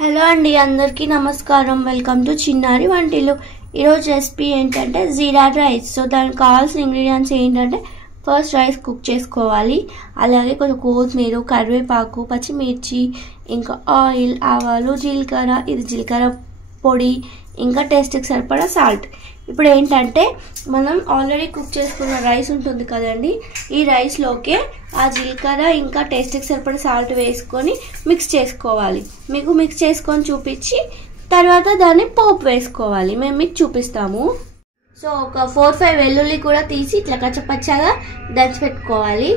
Hello అండి, అందరికీ నమస్కారం. వెల్కమ్ టు చిన్నారి వంటిల్లు. ఈరోజు రెసిపీ ఏంటంటే జీరా రైస్. సో దానికి కావాల్సిన ఇంగ్రీడియంట్స్ ఏంటంటే, ఫస్ట్ రైస్ కుక్ చేసుకోవాలి. అలాగే కొంచెం కొత్తిమీర, కరివేపాకు, పచ్చిమిర్చి, ఇంకా ఆయిల్, ఆవాలు, జీలకర్ర, ఇది జీలకర్ర పొడి, ఇంకా టేస్ట్కి సరిపడా సాల్ట్. ఇప్పుడు ఏంటంటే, మనం ఆల్రెడీ కుక్ చేసుకున్న రైస్ ఉంటుంది కదండి, ఈ రైస్లోకే ఆ జీలకర్ర ఇంకా టేస్ట్కి సరిపడా సాల్ట్ వేసుకొని మిక్స్ చేసుకోవాలి. మీకు మిక్స్ చేసుకొని చూపించి తర్వాత దాన్ని పోపు వేసుకోవాలి. మేము మీకు చూపిస్తాము. సో ఒక 4-5 వెల్లుల్లి కూడా తీసి ఇట్లా కచ్చపచ్చగా దంచి పెట్టుకోవాలి.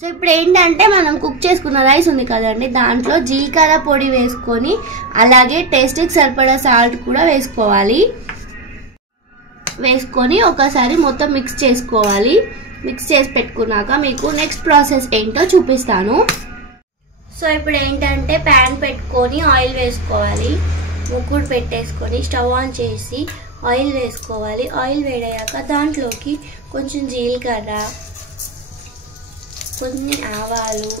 సో ఇప్పుడు ఏంటంటే, మనం కుక్ చేసుకున్న రైస్ ఉంది కదండి, దాంట్లో జీలకర్ర పొడి వేసుకొని అలాగే టేస్ట్కి సరిపడా సాల్ట్ కూడా వేసుకొని ఒకసారి మొత్తం మిక్స్ చేసుకోవాలి. మిక్స్ చేసి పెట్టుకున్నాక మీకు నెక్స్ట్ ప్రాసెస్ ఏంటో చూపిస్తాను. సో ఇప్పుడు ఏంటంటే, ప్యాన్ పెట్టుకొని ఆయిల్ వేసుకోవాలి. ముక్కుడు పెట్టేసుకొని స్టవ్ ఆన్ చేసి ఆయిల్ వేసుకోవాలి. ఆయిల్ వేడయ్యాక దాంట్లోకి కొంచెం జీలకర్ర, కొన్ని ఆవాలు,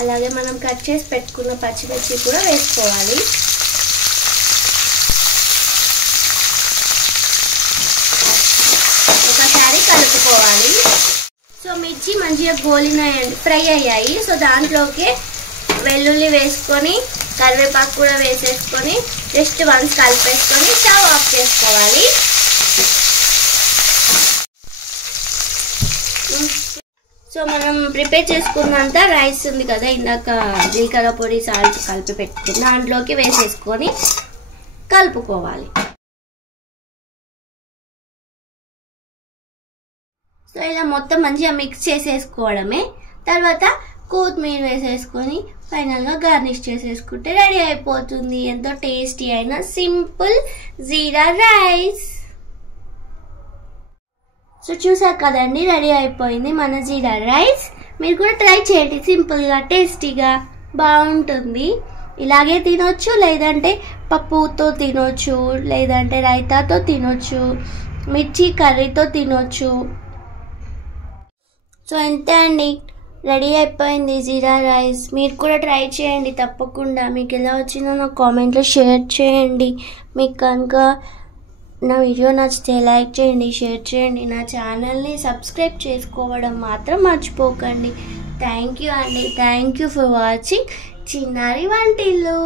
అలాగే మనం కట్ చేసి పెట్టుకున్న పచ్చిమిర్చి కూడా వేసుకోవాలి. ఒకసారి కలుపుకోవాలి. సో మిర్చి మంచిగా గోలినాయండి, ఫ్రై అయ్యాయి. సో దాంట్లోకి వెల్లుల్లి వేసుకొని కరివేపాకు కూడా వేసేసుకొని జస్ట్ వన్స్ కలిపేసుకొని స్టవ్ ఆఫ్ చేసుకోవాలి. సో మనం ప్రిపేర్ చేసుకున్నంత రైస్ ఉంది కదా, ఇందాక జీలకర్ర పొడి సాల్ట్ కలిపి పెట్టుకుని దాంట్లోకి వేసేసుకొని కలుపుకోవాలి. సో ఇలా మొత్తం మంచిగా మిక్స్ చేసేసుకోవడమే. తర్వాత కొత్తిమీర వేసేసుకొని ఫైనల్గా గార్నిష్ చేసేసుకుంటే రెడీ అయిపోతుంది. ఎంతో టేస్టీ అయిన సింపుల్ జీరా రైస్. సో చూసారు కదండి, రెడీ అయిపోయింది మన జీరా రైస్. మీరు కూడా ట్రై చేయండి, సింపుల్గా టేస్టీగా బాగుంటుంది. ఇలాగే తినొచ్చు, లేదంటే పప్పుతో తినొచ్చు, లేదంటే రైతాతో తినొచ్చు, మిర్చి కర్రీతో తినొచ్చు. సో అంతే అండి, రెడీ అయిపోయింది జీరా రైస్. మీరు కూడా ట్రై చేయండి తప్పకుండా. మీకు ఎలా వచ్చిందో నా కామెంట్లో షేర్ చేయండి. మీకు కనుక నా వీడియో నచ్చితే లైక్ చేయండి, షేర్ చేయండి. నా ఛానల్ని సబ్స్క్రైబ్ చేసుకోవడం మాత్రం మర్చిపోకండి. థ్యాంక్ యూ అండి. థ్యాంక్ యూ ఫర్ వాచింగ్ చిన్నారి వంటిల్లు.